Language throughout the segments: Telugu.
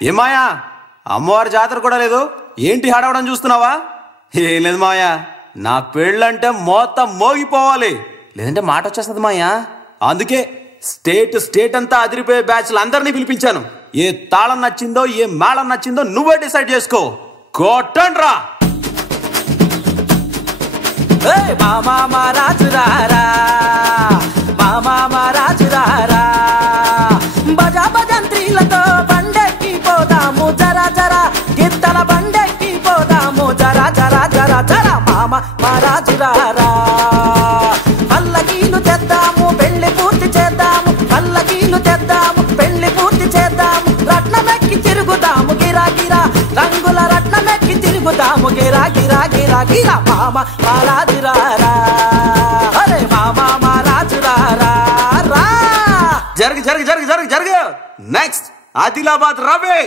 ఏమాయా అమ్మవారి జాతర కూడా లేదు, ఏంటి హడవడం చూస్తున్నావా? ఏం లేదు మాయా, నా పెళ్ళంటే మొత్తం మోగిపోవాలి, లేదంటే మాట వచ్చేస్తుంది మాయా. అందుకే స్టేట్ అంతా అదిరిపోయే బ్యాచ్లు అందరినీ పిలిపించాను. ఏ తాళం నచ్చిందో ఏ మేళం నచ్చిందో నువ్వే డిసైడ్ చేసుకో. కొట్టండ్రా. మామా రాజురారా, మామా రాజురారా, బజా భజంత్రీలతో బండెక్కి పోదాము జరా జరా, గిత్తల బండెక్కి పోదాము జరా జరా జరా జరా. మామా రాజురారా, పల్లకీలు తెద్దాము పెళ్లి పూర్తి చేద్దాము, పల్లకీలు తెద్దాము పెళ్లి పూర్తి చేద్దాము. రత్నమెక్కి తిరుగుదాము గిరా గిరా, రంగుల రత్నమెక్కి తిరుగుదాము గిరా గిరా గిరా గిరా. మామా రాజురారా, అరే మామా రాజురారా రా. జరుగు జరుగు జరుగు జరుగు జరుగు. నెక్స్ట్ ఆదిలాబాద్ రవే.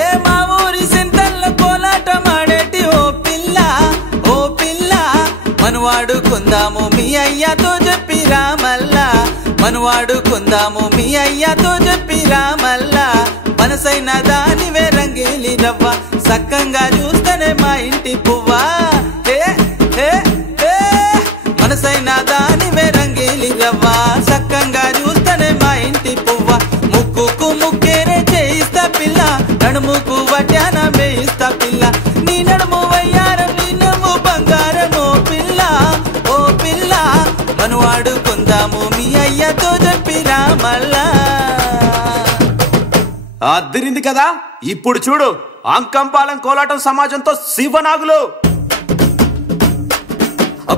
ఏ మా ఊరి సింతల్లో కోలాటం ఆడేటి ఓ పిల్ల, ఓ పిల్ల, మనవాడుకుందాము మీ అయ్యతో చెప్పిరా మల్లా, మనవాడుకుందాము మీ అయ్యతో చెప్పిరా మల్లా. మనసైన దానివే రంగేలి రవ్వ, సక్కంగా చూస్తేనే మా ఇంటి పువ్వా. మనసైన దానివే రంగేలి రవ్వ, సక్కంగా చూస్తేనే మా ఇంటి పువ్వ. ముక్కుకు ముక్కేరే చేయిస్తా పిల్ల, నడుముకు వడ్డాన వేయిస్తా పిల్ల. నీ నడుము వయ్యారం నీ నవ్వు బంగారము పిల్ల, ఓ పిల్ల, మనవాడుకుందాము మీ అయ్యతో చెప్పిరా మల్లా. అదిరింది కదా. ఇప్పుడు చూడు అంకంపాలెం కోలాటం సమాజంతో శివనాగులు.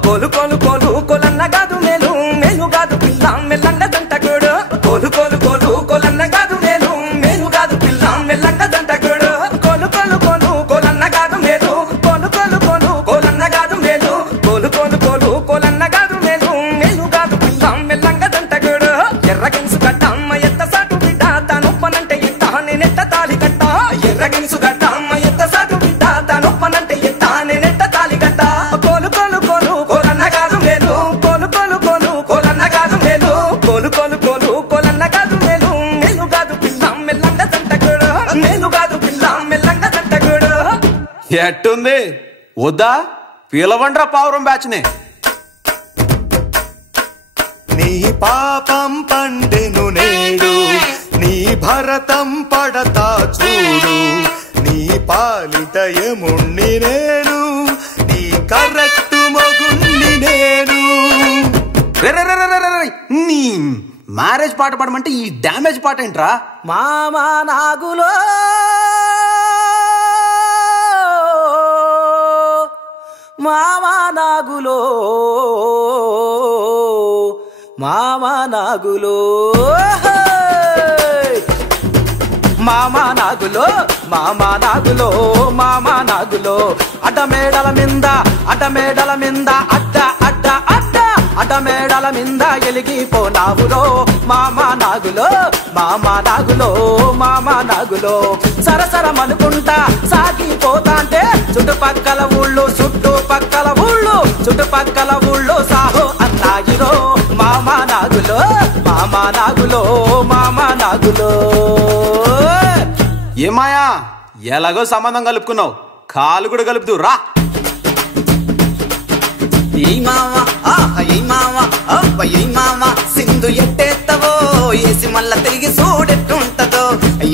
కోలు కోలు కోలు కోలన్న కాదు మేలు, మేలు కాదు పిల్ల మెల్లంగా దంటగోడు. కోలు కోలు కోలు కోలన్న కాదు మేలు, మేలు కాదు పిల్ల మెల్లంగా దంటగోడు. కోలు కోలు కోలు కోలన్న కాదు మేలు, కోలు కోలు కోలు కోలన్న కాదు మేలు, కోలు కోలు కోలు కోలన్న కాదు మేలు, మేలు కాదు పిల్ల మెల్లంగా దంటగోడు. ఎర్ర గిన్సు గడ్డ అమ్మ ఎత్త సాటు బిడ్డ, తానొప్పనంటే ఎత్త నేనెత్త తాలి కట్ట. ఎర్ర గిన్సు గడ్డ అమ్మ ఎత్త సాటు బిడ్డ, తానొప్పనంటే ఎత్త నేనెత్త తాలి కట్ట. కోలు కోలు కోలు కోలన్న కాదు మేలు, కోలు కోలు కోలు కోలన్న కాదు మేలు, కోలు కోలు కోలు కోలన్న కాదు మేలు, మేలు కాదు పిల్ల మెల్లంగా దంటగోడు, మేలు కాదు పిల్ల మెల్లంగా దంటగోడు. ఎట్టుంది? వద్దా? పిలవండ్రా పావురం బ్యాచ్ ని. నీ పాపం పండెను నేడు, నీ భరతం పడతా చూడు, నీ పాలిట యముణ్ణి నేను, నీ కరెక్ట్ మొగుణ్ణి నేను. నీ మ్యారేజ్ పాట పాడమంటే ఈ డ్యామేజ్ పాట ఏంట్రా? మామా నాగులో, మామా నాగులో, మామా నాగులో, మామా నాగులో, మామా నాగులో, మామా నాగులో. అడ్డమేడల మింద, అడ్డమేడల మింద, అడ్డ అడ్డ అడ్డ అడ్డమేడల మింద ఎలిగిపోనావులో మామా నాగులో, మామా నాగులో, మామా నాగులో. సరసరమనుకుంటా సాగిపోతాంటే చుట్టుపక్కల ఊళ్ళు, చుట్టుపక్కల ఊళ్ళు, చుట్టుపక్కల ఊళ్ళు సాహో అన్నాయిలో మామా నాగులో, మామా నాగులో, మామా నాగులో. ఏమాయా ఎలాగో సంబంధం కలుపుకున్నావు, కాలు కూడా కలుపుతూ రా. ఏ మావా ఏ మావా ఏ మావా సింధు ఎట్టేత్తవో ఏసి మల్ల తిరిగి చూడెట్టుంటదో.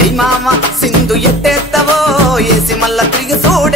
ఏ మావా సింధు ఎట్టేత్తవో ఏసి మల్ల తిరిగి చూడ